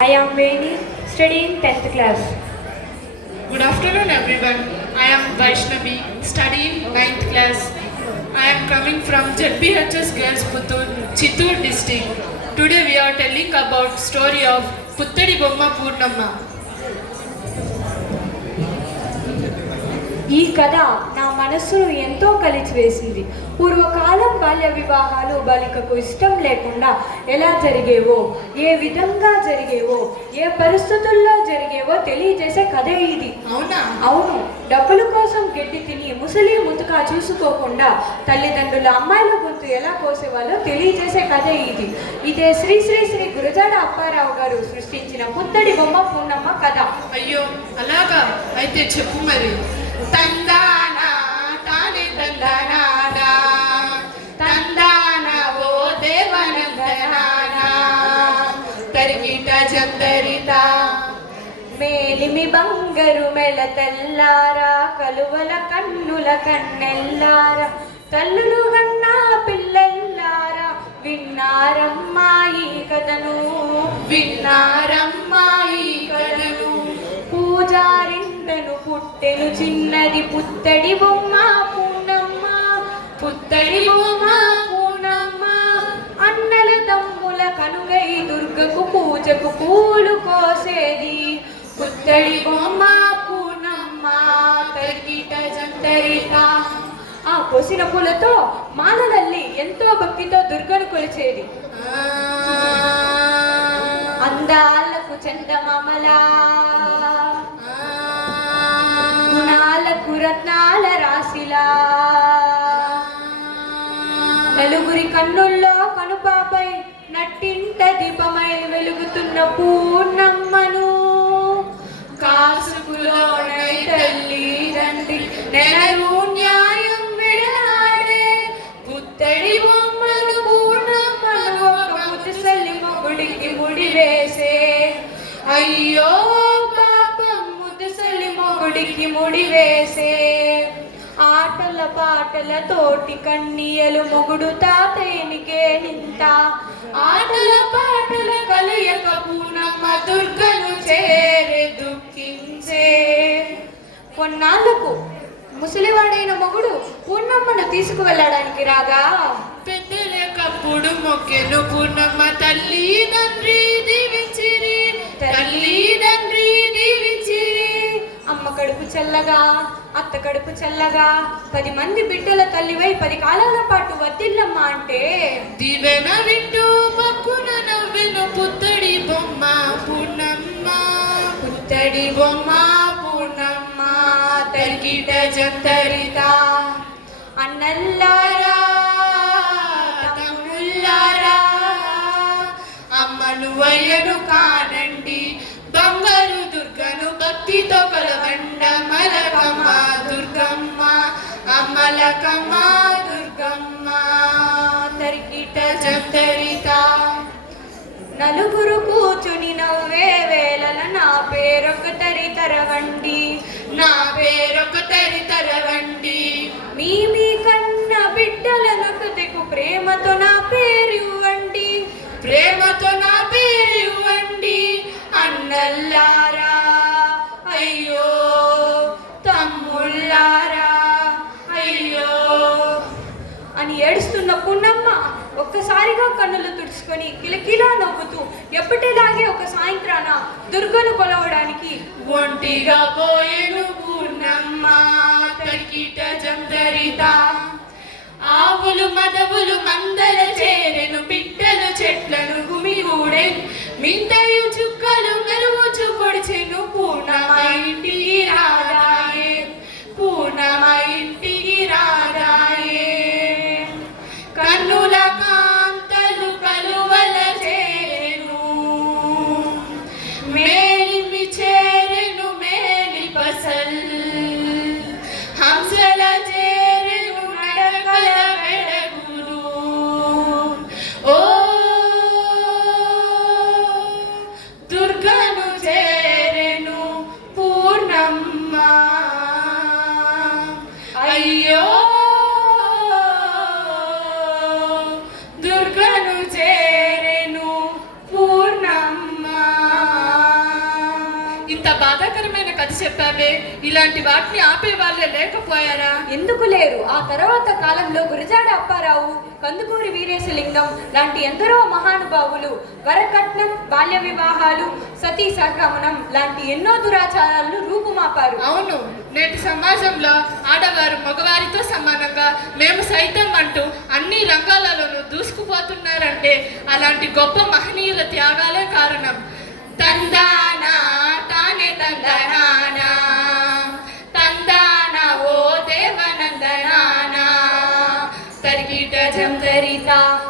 I am Veni, studying 10th class. Good afternoon, everyone. I am Vaishnavi, studying 9th class. I am coming from ZBHS Girls Puttur, Chittoor district. Today we are telling about story of Puttadi Bomma Purnamma. ఈ కథ నా మనస్సును ఎంతో కలిచివేసింది పూర్వకాలం బాల్య వివాహాలు బాలికకు ఇష్టం లేకుండా ఎలా జరిగేవో ఏ విధంగా జరిగేవో ఏ పరిస్థితుల్లో జరిగేవో తెలియజేసే కథే ఇది. అవునా? అవును. డబ్బుల కోసం గడ్డి తిని ముసలి ముతుక చూసుకోకుండా తల్లిదండ్రుల అమ్మాయిల గొంతు ఎలా కోసేవాళ్ళో తెలియజేసే కథే ఇది. ఇదే శ్రీ శ్రీ శ్రీ గురజాడ అప్పారావు గారు సృష్టించిన పుత్తడి బొమ్మ పూర్ణమ్మ కథ. అయ్యో అలాగా? అయితే చెప్పు మరి. తందానా బంగరు మెల తెల్లారా కలువల కన్నుల కన్నెల్లారా తల్లులు కన్నా పిల్లల్లారా విన్నారమ్మాయి కథను విన్నారమ్మాయి కథను. పూజారిందను పుట్టెను చిన్నది పుత్తడి బొమ్మ పూనమ్మ పుత్తడి బొమ్మ పూనమ్మ. అన్నల తమ్ముల కనుగై దుర్గకు పూజకు పూలు కోసేది పుత్తడి బొమ్మ పూనమ్మ తరిగిట జంతరిత ఆ కోసిన పూలతో మాలలల్లి ఎంతో భక్తితో దుర్గను కొలిచేది. అందాలకు చందమామలా. గుణాలకు రత్నాల రాశిలా. నలుగురి కన్నుల్లో మొగుడికి ముడి వేసే. ఆటల పాటల తోటి కన్నీయలు మొగుడు తాతయ్యనికే నింత. ఆటల పాటల కలయక పూనమ్మ దుర్గను చేరే దుఃఖించే. కొన్నాళ్ళకు ముసలివాడైన మొగుడు పూర్ణమ్మను తీసుకువెళ్ళడానికి రాగా పెద్దలకప్పుడు మొక్కెను పూర్ణమ్మ తల్లి తండ్రి దీవించిరి. తల్లి తండ్రి కడుపు చల్లగా అత్త కడుపు చల్లగా పది మంది బిడ్డల తల్లివై పది కాలాల పాటు వద్దిల్లమ్మ అంటే. దివెన వింటూ పక్కున నవ్వెను పుత్తడి బొమ్మ పూర్ణమ్మ. పుత్తడి బొమ్మ పూర్ణమ్మ తరిగిట జంతరిత. అన్నల్లారా తమ్ముళ్ళారా అమ్మను వయ్యను కానండి. దుర్గమ్మ నలుగురు కూర్చుని నవ్వే వేళల నా పేరొక తరి తరవండి. నా పేరొక తరితరవండి మీ మీ కన్న బిడ్డలను కృతికు ప్రేమతో నా పేరు ఇవ్వండి ప్రేమతో నా దుర్గను కొలవడానికి. ఒంటిగా పోయేను పూర్ణమ్మ తకిట జందరిత ఆవులు మదవులు మందల చేరెను పిట్టలు చెట్లను గుమిగూడెను. మింతయు చెప్పావే? ఇలాంటి వాటిని ఆపే వాళ్ళే లేకపోయారా? ఎందుకు లేరు? ఆ తర్వాత కాలంలో గురజాడ అప్పారావు కందుకూరి వీరేశలింగం లాంటి ఎందరో మహానుభావులు వరకట్నం బాల్య వివాహాలు సతీ సహగమనం లాంటి ఎన్నో దురాచారాలను రూపుమాపారు. అవును నేటి సమాజంలో ఆడవారు మగవారితో సమానంగా మేము సైతం అంటూ అన్ని రంగాలలోనూ దూసుకుపోతున్నారంటే అలాంటి గొప్ప మహనీయుల త్యాగాలే కారణం. తందానా 감사합니다.